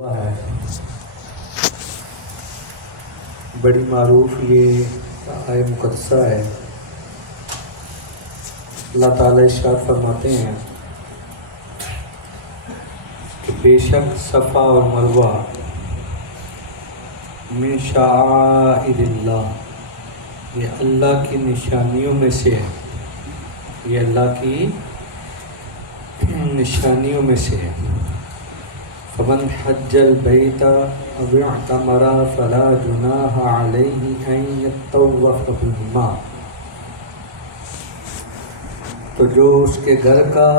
ہے بڑی معروف یہ آئے مقدسہ ہے۔ اللہ تعالیٰ ارشاد فرماتے ہیں کہ بے شک صفا اور مروہ من شعائر اللہ، یہ اللہ کی نشانیوں میں سے ہے، یہ اللہ کی نشانیوں میں سے ہے۔ فمن حج البیت او اعتمر فلا جناح علیہ ان یطوف بہما، تو جو اس کے گھر کا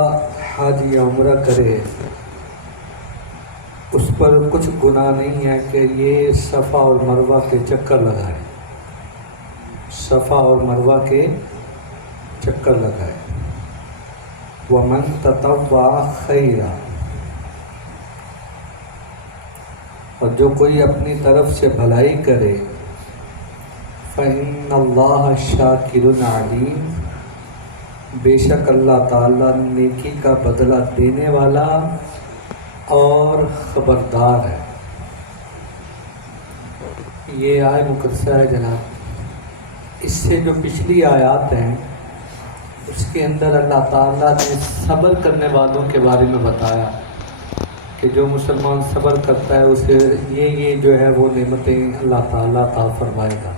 حج یا عمرہ کرے اس پر کچھ گناہ نہیں ہے کہ یہ صفا اور مروہ کے چکر لگائے، صفا اور مروہ کے چکر لگائے۔ ومن تطوع خیرا، اور جو کوئی اپنی طرف سے بھلائی کرے فإن اللہ شاکر علیم، بے شک اللہ تعالیٰ نیکی کا بدلہ دینے والا اور خبردار ہے۔ یہ آیت مقدسہ ہے جناب، اس سے جو پچھلی آیات ہیں اس کے اندر اللہ تعالیٰ نے صبر کرنے والوں کے بارے میں بتایا کہ جو مسلمان صبر کرتا ہے اسے یہ جو ہے وہ نعمتیں اللہ تعالیٰ عطا فرمائے گا۔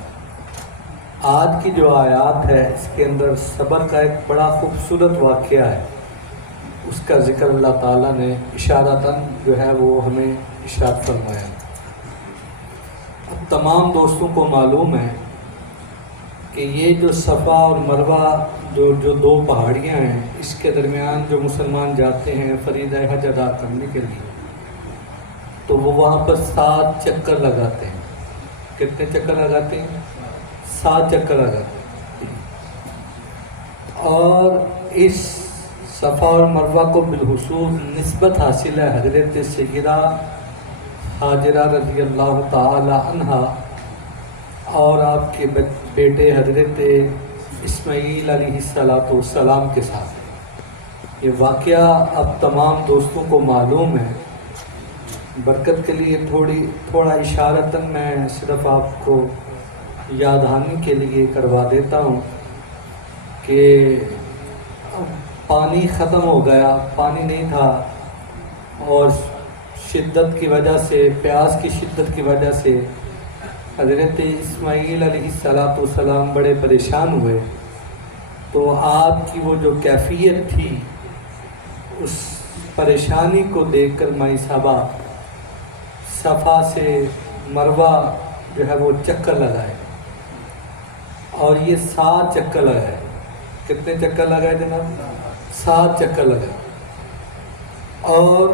آج کی جو آیات ہے اس کے اندر صبر کا ایک بڑا خوبصورت واقعہ ہے، اس کا ذکر اللہ تعالیٰ نے اشارتاً جو ہے وہ ہمیں ارشاد فرمایا۔ اب تمام دوستوں کو معلوم ہے کہ یہ جو صفا اور مروہ جو دو پہاڑیاں ہیں، اس کے درمیان جو مسلمان جاتے ہیں فریضہ حج ادا کرنے کے لیے، تو وہ وہاں پر 7 چکر لگاتے ہیں۔ کتنے چکر لگاتے ہیں؟ 7 چکر لگاتے ہیں۔ اور اس صفا اور مروہ کو بالخصوص نسبت حاصل ہے حضرت سیدہ ہاجرہ رضی اللہ تعالی عنہا اور آپ کے بیٹے حضرت اسماعیل علیہ السلام کے ساتھ۔ یہ واقعہ اب تمام دوستوں کو معلوم ہے، برکت کے لیے تھوڑا اشارتاً میں صرف آپ کو یاد دہانی کے لیے کروا دیتا ہوں کہ پانی ختم ہو گیا، پانی نہیں تھا، اور شدت کی وجہ سے، پیاس کی شدت کی وجہ سے حضرت اسماعیل علیہ السلام بڑے پریشان ہوئے۔ تو آپ کی وہ جو کیفیت تھی، اس پریشانی کو دیکھ کر مائی صاحبہ صفا سے مروہ جو ہے وہ چکر لگائے، اور یہ 7 چکر لگائے۔ کتنے چکر لگائے جناب؟ 7 چکر لگائے۔ اور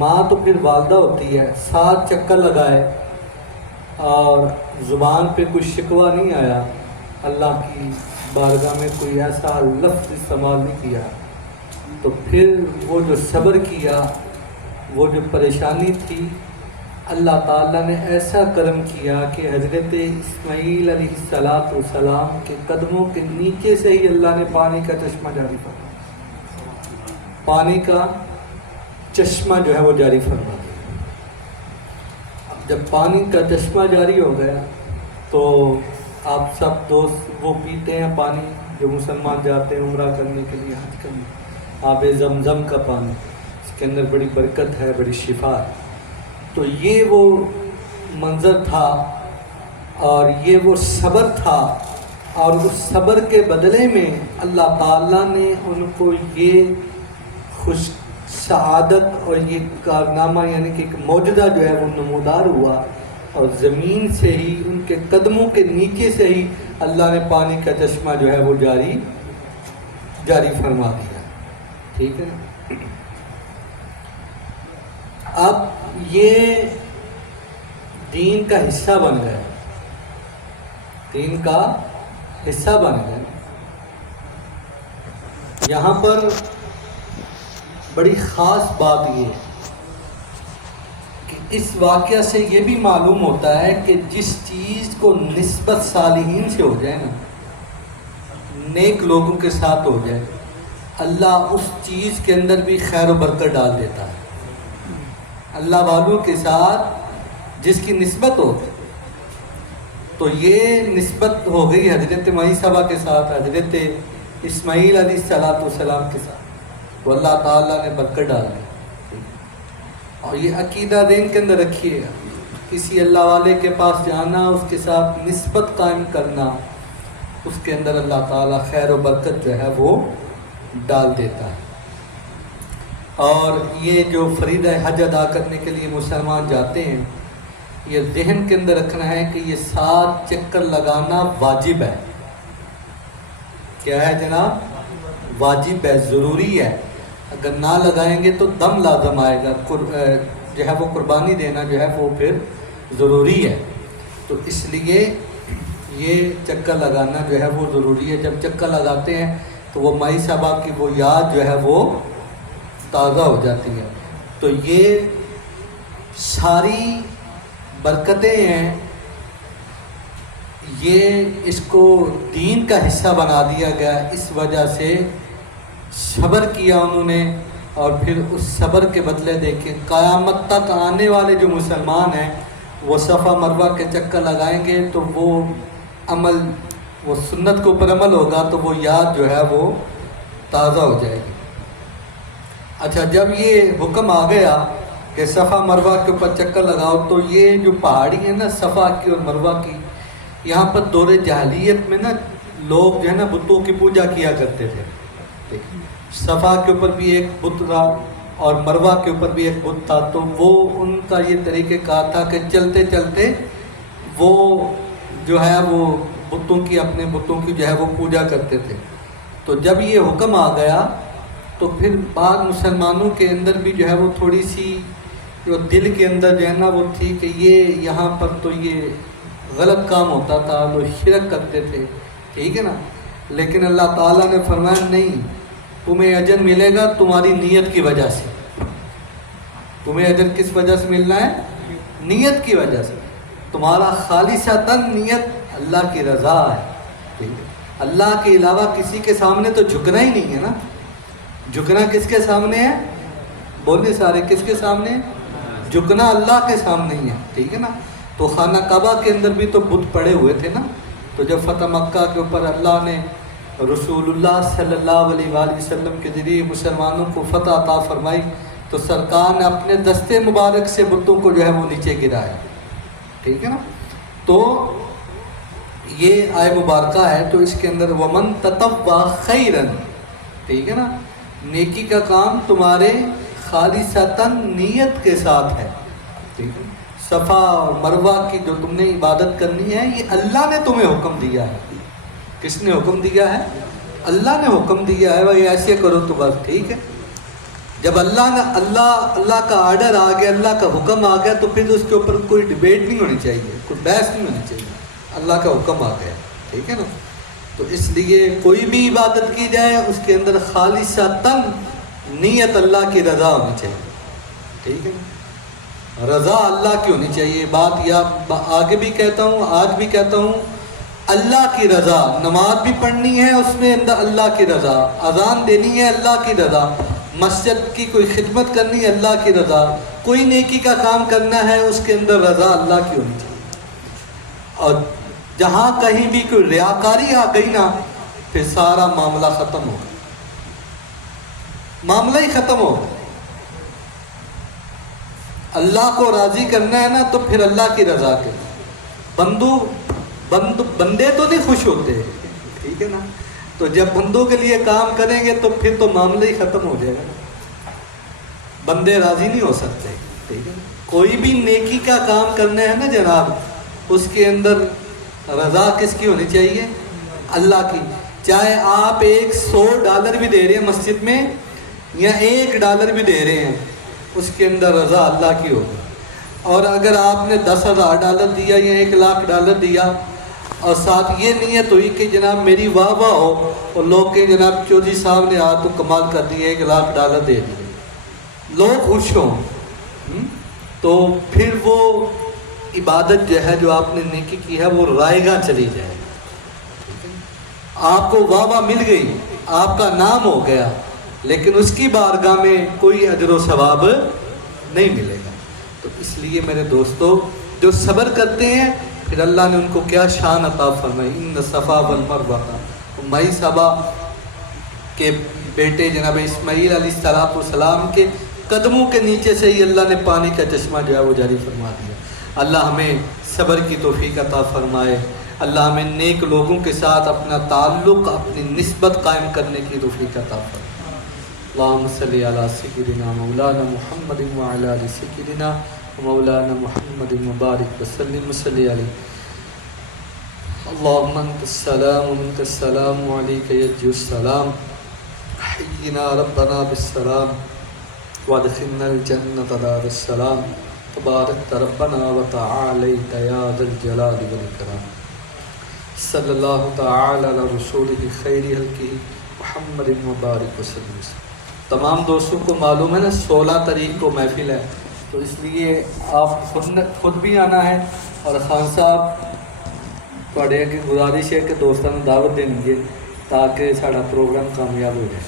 ماں تو پھر والدہ ہوتی ہے، 7 چکر لگائے اور زبان پہ کوئی شکوہ نہیں آیا، اللہ کی بارگاہ میں کوئی ایسا لفظ استعمال نہیں کیا، تو پھر وہ جو صبر کیا، وہ جو پریشانی تھی، اللہ تعالیٰ نے ایسا کرم کیا کہ حضرت اسماعیل علیہ السلام کے قدموں کے نیچے سے ہی اللہ نے پانی کا چشمہ جاری فرمایا، پانی کا چشمہ جو ہے وہ جاری فرما دیا۔ اب جب پانی کا چشمہ جاری ہو گیا تو آپ سب دوست وہ پیتے ہیں پانی، جو مسلمان جاتے ہیں عمرہ کرنے کے لیے، حج کرنے، آب زمزم کا پانی، اس کے اندر بڑی برکت ہے، بڑی شفا ہے۔ تو یہ وہ منظر تھا اور یہ وہ صبر تھا، اور اس صبر کے بدلے میں اللہ تعالیٰ نے ان کو یہ خوش سعادت اور یہ کارنامہ، یعنی کہ ایک معجزہ جو ہے وہ نمودار ہوا، اور زمین سے ہی، ان کے قدموں کے نیچے سے ہی اللہ نے پانی کا چشمہ جو ہے وہ جاری فرما دیا۔ ٹھیک ہے، اب یہ دین کا حصہ بن گئے، دین کا حصہ بن گئے۔ یہاں پر بڑی خاص بات یہ ہے کہ اس واقعہ سے یہ بھی معلوم ہوتا ہے کہ جس چیز کو نسبت صالحین سے ہو جائے نا، نیک لوگوں کے ساتھ ہو جائے، اللہ اس چیز کے اندر بھی خیر و برکت ڈال دیتا ہے۔ اللہ والوں کے ساتھ جس کی نسبت ہو، تو یہ نسبت ہو گئی حضرت مائی صاحبہ کے ساتھ، حضرت اسماعیل علیہ السلام کے ساتھ، تو اللہ تعالیٰ نے برکت ڈال دی۔ اور یہ عقیدہ دین کے اندر رکھیے گا، کسی اللہ والے کے پاس جانا، اس کے ساتھ نسبت قائم کرنا، اس کے اندر اللہ تعالیٰ خیر و برکت جو ہے وہ ڈال دیتا ہے۔ اور یہ جو فریضہ حج ادا کرنے کے لیے مسلمان جاتے ہیں، یہ ذہن کے اندر رکھنا ہے کہ یہ 7 چکر لگانا واجب ہے۔ کیا ہے جناب؟ واجب ہے، ضروری ہے۔ اگر نہ لگائیں گے تو دم لازم آئے گا، جو ہے وہ قربانی دینا جو ہے وہ پھر ضروری ہے۔ تو اس لیے یہ چکر لگانا جو ہے وہ ضروری ہے۔ جب چکر لگاتے ہیں تو وہ مائی صاحبہ کی وہ یاد جو ہے وہ تازہ ہو جاتی ہے۔ تو یہ ساری برکتیں ہیں، یہ اس کو دین کا حصہ بنا دیا گیا۔ اس وجہ سے صبر کیا انہوں نے، اور پھر اس صبر کے بدلے دیکھیں قیامت تک آنے والے جو مسلمان ہیں وہ صفا مروہ کے چکر لگائیں گے تو وہ عمل، وہ سنت کے اوپر عمل ہوگا تو وہ یاد جو ہے وہ تازہ ہو جائے گی۔ اچھا، جب یہ حکم آ گیا کہ صفا مروہ کے اوپر چکر لگاؤ، تو یہ جو پہاڑی ہے نا صفا کی اور مروہ کی، یہاں پر دور جاہلیت میں نا لوگ جو ہے نا بتوں کی پوجا کیا کرتے تھے۔ صفا کے اوپر بھی ایک بت تھا اور مروہ کے اوپر بھی ایک بت تھا، تو وہ ان کا یہ طریقہ کار تھا کہ چلتے چلتے وہ جو ہے وہ بتوں کی، اپنے بتوں کی جو ہے وہ پوجا کرتے تھے۔ تو جب یہ حکم آ گیا تو پھر بعض مسلمانوں کے اندر بھی جو ہے وہ تھوڑی سی جو دل کے اندر جو ہے نا وہ تھی کہ یہ یہاں پر تو یہ غلط کام ہوتا تھا، لوگ شرک کرتے تھے، ٹھیک ہے نا۔ لیکن اللہ تعالیٰ نے فرمایا نہیں، تمہیں اجر ملے گا تمہاری نیت کی وجہ سے۔ تمہیں اجر کس وجہ سے ملنا ہے؟ نیت کی وجہ سے۔ تمہارا خالصتاً نیت اللہ کی رضا ہے، ٹھیک ہے۔ اللہ کے علاوہ کسی کے سامنے تو جھکنا ہی نہیں ہے نا۔ جھکنا کس کے سامنے ہے؟ بولے سارے، کس کے سامنے؟ جھکنا اللہ کے سامنے ہی ہے، ٹھیک ہے نا۔ تو خانہ کعبہ کے اندر بھی تو بت پڑے ہوئے تھے نا۔ تو جب فتح مکہ کے اوپر اللہ نے رسول اللہ صلی اللہ علیہ وآلہ وسلم کے ذریعے مسلمانوں کو فتح عطا فرمائی، تو سرکار نے اپنے دستے مبارک سے بتوں کو جو ہے وہ نیچے گرایا، ٹھیک ہے نا۔ تو یہ آیت مبارکہ ہے، تو اس کے اندر ومن تطوع خیرا، ٹھیک ہے نا، نیکی کا کام تمہارے خالصتاً نیت کے ساتھ ہے، ٹھیک ہے۔ صفا اور مروہ کی جو تم نے عبادت کرنی ہے، یہ اللہ نے تمہیں حکم دیا ہے۔ کس نے حکم دیا ہے؟ اللہ نے حکم دیا ہے، بھائی ایسے کرو تو بس، ٹھیک ہے۔ جب اللہ کا آرڈر آ گیا، اللہ کا حکم آ گیا، تو پھر اس کے اوپر کوئی ڈیبیٹ نہیں ہونی چاہیے، کوئی بحث نہیں ہونی چاہیے۔ اللہ کا حکم آ گیا، ٹھیک ہے نا۔ تو اس لیے کوئی بھی عبادت کی جائے اس کے اندر خالصتاً نیت اللہ کی رضا ہونی چاہیے، ٹھیک ہے نا۔ رضا اللہ کی ہونی چاہیے۔ بات یا آگے بھی کہتا ہوں، آج بھی کہتا ہوں، اللہ کی رضا۔ نماز بھی پڑھنی ہے، اس میں اندر اللہ کی رضا، اذان دینی ہے اللہ کی رضا، مسجد کی کوئی خدمت کرنی ہے اللہ کی رضا، کوئی نیکی کا کام کرنا ہے اس کے اندر رضا اللہ کی ہونی چاہیے۔ اور جہاں کہیں بھی کوئی ریاکاری آ گئی نا، پھر سارا معاملہ ختم ہوگا، معاملہ ہی ختم ہوگا۔ اللہ کو راضی کرنا ہے نا، تو پھر اللہ کی رضا کے بندے تو نہیں خوش ہوتے، ٹھیک ہے نا۔ تو جب بندوں کے لیے کام کریں گے تو پھر تو معاملہ ہی ختم ہو جائے گا، بندے راضی نہیں ہو سکتے، ٹھیک ہے نا۔ کوئی بھی نیکی کا کام کرنا ہے نا جناب، اس کے اندر رضا کس کی ہونی چاہیے؟ اللہ کی۔ چاہے آپ $100 بھی دے رہے ہیں مسجد میں یا $1 بھی دے رہے ہیں، اس کے اندر رضا اللہ کی ہوگی۔ اور اگر آپ نے $10,000 دیا یا $1,00,000 دیا اور ساتھ یہ نیت ہوئی کہ جناب میری واہ واہ ہو، اور لوگ کہ جناب چودھری صاحب نے تو کمال کر دیا، $1,00,000 دے دیے، لوگ خوش ہوں، تو پھر وہ عبادت جو ہے جو آپ نے نیکی کی ہے وہ رائے گاہ چلی جائے۔ آپ کو واہ واہ مل گئی، آپ کا نام ہو گیا، لیکن اس کی بارگاہ میں کوئی اجر و ثواب نہیں ملے گا۔ تو اس لیے میرے دوستو جو صبر کرتے ہیں پھر اللہ نے ان کو کیا شان عطا فرمائی، ان صفا والمروہ، مئی صبا کے بیٹے جناب اسماعیل علیہ السلام کے قدموں کے نیچے سے ہی اللہ نے پانی کا چشمہ جو ہے وہ جاری فرما دیا۔ اللہ ہمیں صبر کی توفیق عطا فرمائے، اللہ ہمیں نیک لوگوں کے ساتھ اپنا تعلق، اپنی نسبت قائم کرنے کی توفیق عطا فرمائے۔ اللہم صلی علی سیدنا مولانا محمد وعلی آل سیدنا مولانا محمد مبارک وسلم صلی علیہ۔ اللہم انت السلام ومنک السلام وعلیک یجی السلام، حینا ربنا بالسلام وادخلنا الجنة دار السلام، تبارک ربنا وتعالیت یا ذا الجلال والاکرام۔ صلی اللہ تعالی علی رسولہ خیر خلقہ محمد مبارک وسلم۔ تمام دوستوں کو معلوم ہے نا 16 تاریخ کو محفل ہے، تو اس لیے آپ خود بھی آنا ہے، اور خان صاحب تھوڑے اگے گزارش ہے کہ دوستوں کو دعوت دیں گے تاکہ سارا پروگرام کامیاب ہو جائے۔